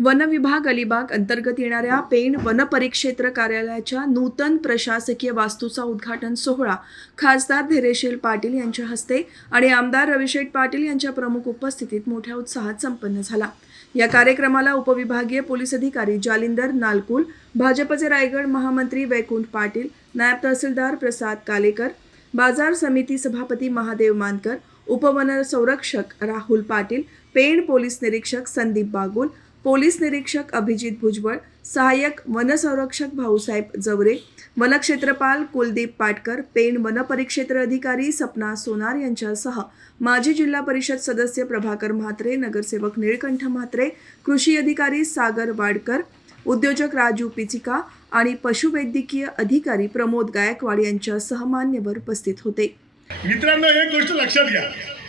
One विभाग अलिबाग अंतर्गत येणाऱ्या पेण वनपरिक्षेत्र कार्यालयाच्या नूतन प्रशासकीय वास्तूचा उद्घाटन सोहळा खासदार धैर्यशील पाटील यांच्या हस्ते आणि आमदार रविशेठ पाटील यांच्या प्रमुख उपस्थितीत मोठ्या उत्साहात संपन्न झाला। या कार्यक्रमाला उपविभागीय पोलीस अधिकारी जालिंदर नालकुल, भाजपचे रायगड महामंत्री वैकुंठ पाटील, नायब तहसीलदार प्रसाद कालेकर, बाजार समिती सभापती महादेव मानकर, उपवन संरक्षक राहुल पाटील, पेण पोलीस निरीक्षक संदीप बागुल, पोलीस निरीक्षक अभिजित भुजबळ, सहाय्यक वनसंरक्षक भाऊसाहेब जवरे, वनक्षेत्रपाल कुलदीप पाटकर, पेण वनपरिक्षेत्र अधिकारी सपना सोनार यांच्यासह माजी जिल्हा परिषद सदस्य प्रभाकर म्हात्रे, नगरसेवक निळकंठ म्हात्रे, कृषी अधिकारी सागर वाडकर, उद्योजक राजू पिचिका आणि पशुवैद्यकीय अधिकारी प्रमोद गायकवाड यांच्यासह मान्यवर उपस्थित होते। मित्रांनो, एक गोष्ट लक्षात घ्या,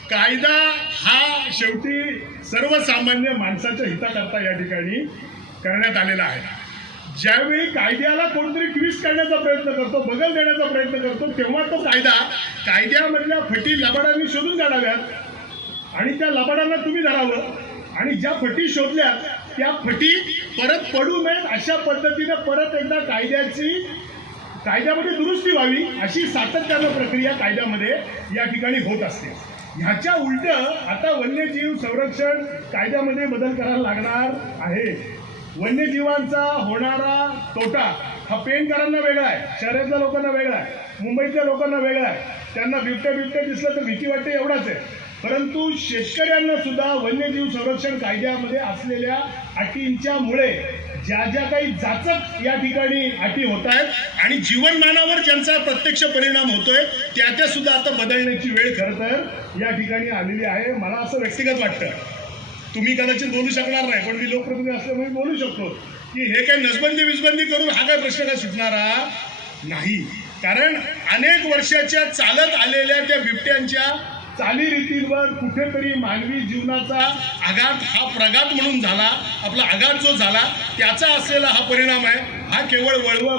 कायदा हा शेवटी सर्वसामान्य माणसाच्या हिताकरता या ठिकाणी करण्यात आलेला आहे। ज्यावेळी कायद्याला कोणतरी ट्विस्ट करण्याचा प्रयत्न करतो, बगल देण्याचा प्रयत्न करतो, तेव्हा तो कायद्यामधल्या फटी लबाडांनी शोधून काढाव्यात आणि त्या लबाडांना तुम्ही धरावं आणि ज्या फटी शोधल्यात त्या फटी परत पडू नयेत अशा पद्धतीने परत एकदा कायद्यामध्ये दुरुस्ती व्हावी अशी सातत्यानं प्रक्रिया कायद्यामध्ये या ठिकाणी होत असते। ह्याच्या उलट आता वन्यजीव संरक्षण कायद्यामध्ये बदल करायला लागणार आहे। वन्यजीवांचा होणारा तोटा हा पेणकरांना वेगळा आहे, शहरातल्या लोकांना वेगळा आहे, मुंबईतल्या लोकांना वेगळा आहे। त्यांना बिबट्या दिसलं तर भीती वाटते एवढाच आहे, परंतु शेतकऱ्यांना सुद्धा वन्यजीव संरक्षण कायद्यामध्ये असलेल्या अटींच्या मुळे ज्या काही जाचक या ठिकाणी अटी होत आहेत आणि जीवनमानावर ज्यांचा प्रत्यक्ष परिणाम होतोय त्या सुद्धा आता बदलण्याची वेळ खरं तर या ठिकाणी आलेली आहे। मला असं व्यक्तिगत वाटतं, तुम्ही कदाचित बोलू शकणार नाही पण मी लोकप्रतिनिधी असल्यामुळे बोलू शकतो की हे काही नसबंदी करून हा काय प्रश्न काय सुटणारा नाही। कारण अनेक वर्षाच्या चालत आलेल्या त्या बिबट्यांच्या चालीरीतींवर कुठेतरी मानवी जीवनाचा आघात हा प्रघात म्हणून झाला, आपला आघात जो झाला त्याचा असलेला हा परिणाम आहे। हा केवळ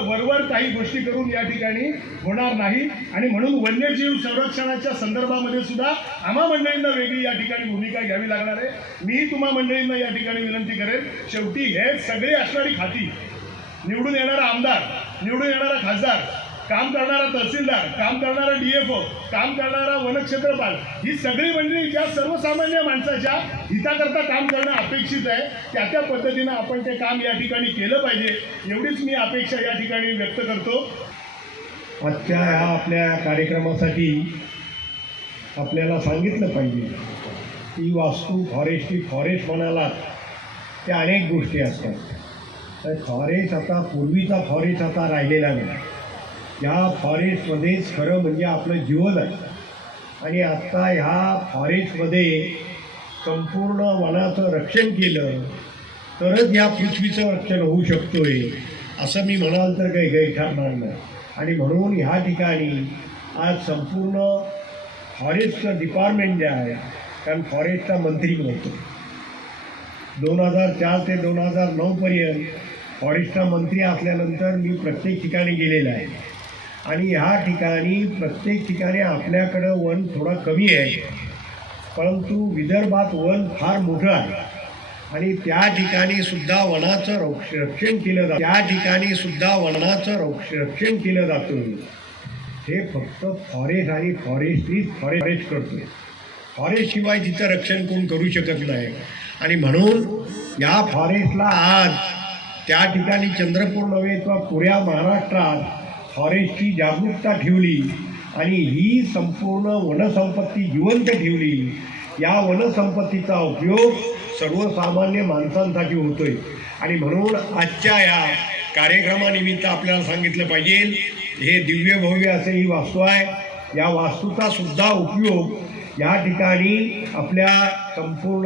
वरवर काही गोष्टी करून या ठिकाणी होणार नाही आणि म्हणून वन्यजीव संरक्षणाच्या संदर्भामध्ये सुद्धा आम्हा मंडळींना वेगळी या ठिकाणी भूमिका घ्यावी लागणार आहे। मी तुम्हा मंडळींना या ठिकाणी विनंती करेन, शेवटी हे सगळे असणारी खाती, निवडून येणारा आमदार, निवडून येणारा खासदार, काम करणारा तहसीलदार, काम करणारा DFO, काम करणारा वनक्षेत्रपाल, ही सगळी मंडळी ज्या सर्वसामान्य माणसाच्या हिताकरता काम करणं अपेक्षित आहे त्या पद्धतीनं आपण ते काम या ठिकाणी केलं पाहिजे एवढीच मी अपेक्षा या ठिकाणी व्यक्त करतो। आजच्या ह्या आपल्या कार्यक्रमासाठी आपल्याला सांगितलं पाहिजे की वास्तू फॉरेस्ट म्हणाला त्या अनेक गोष्टी असतात। तर फॉरेस्ट आता पूर्वीचा फॉरेस्ट आता राहिलेला नाही। या फॉरेस्टमध्येच खरं म्हणजे आपलं जीवन आहे आणि आत्ता ह्या फॉरेस्टमध्ये संपूर्ण वनाचं रक्षण केलं तरच या पृथ्वीचं रक्षण होऊ शकतोय असं मी म्हणाल तर काही ठरणार नाही। आणि म्हणून ह्या ठिकाणी आज संपूर्ण फॉरेस्टचं डिपार्टमेंट जे आहे, कारण फॉरेस्टचा मंत्री होतो 2004 ते 2009 फॉरेस्टचा मंत्री असल्यानंतर मी प्रत्येक ठिकाणी गेलेला आहे आणि ह्या ठिकाणी प्रत्येक ठिकाणी आपल्याकडं वन थोडा कमी आहे, परंतु विदर्भात वन फार मोठं आहे आणि त्या ठिकाणी सुद्धा वनाचं रक्षण केलं जातं, रक्षण केलं जातं। हे फक्त फॉरेस्ट आणि फॉरेस्ट करतो, फॉरेस्टशिवाय तिचं रक्षण कोण करू शकत नाही। आणि म्हणून या फॉरेस्टला आज त्या ठिकाणी चंद्रपूर नव्हे तर पुऱ्या महाराष्ट्रात फॉरेस्टची जागरूकता ठेवली आणि ही संपूर्ण वनसंपत्ती जिवंत ठेवली। या वनसंपत्तीचा उपयोग सर्वसामान्य माणसांसाठी होतोय आणि म्हणून आजच्या या कार्यक्रमानिमित्त आपल्याला सांगितलं पाहिजे, हे दिव्य भव्य असे ही वास्तू आहे, या वास्तूचा सुद्धा उपयोग या ठिकाणी आपल्या संपूर्ण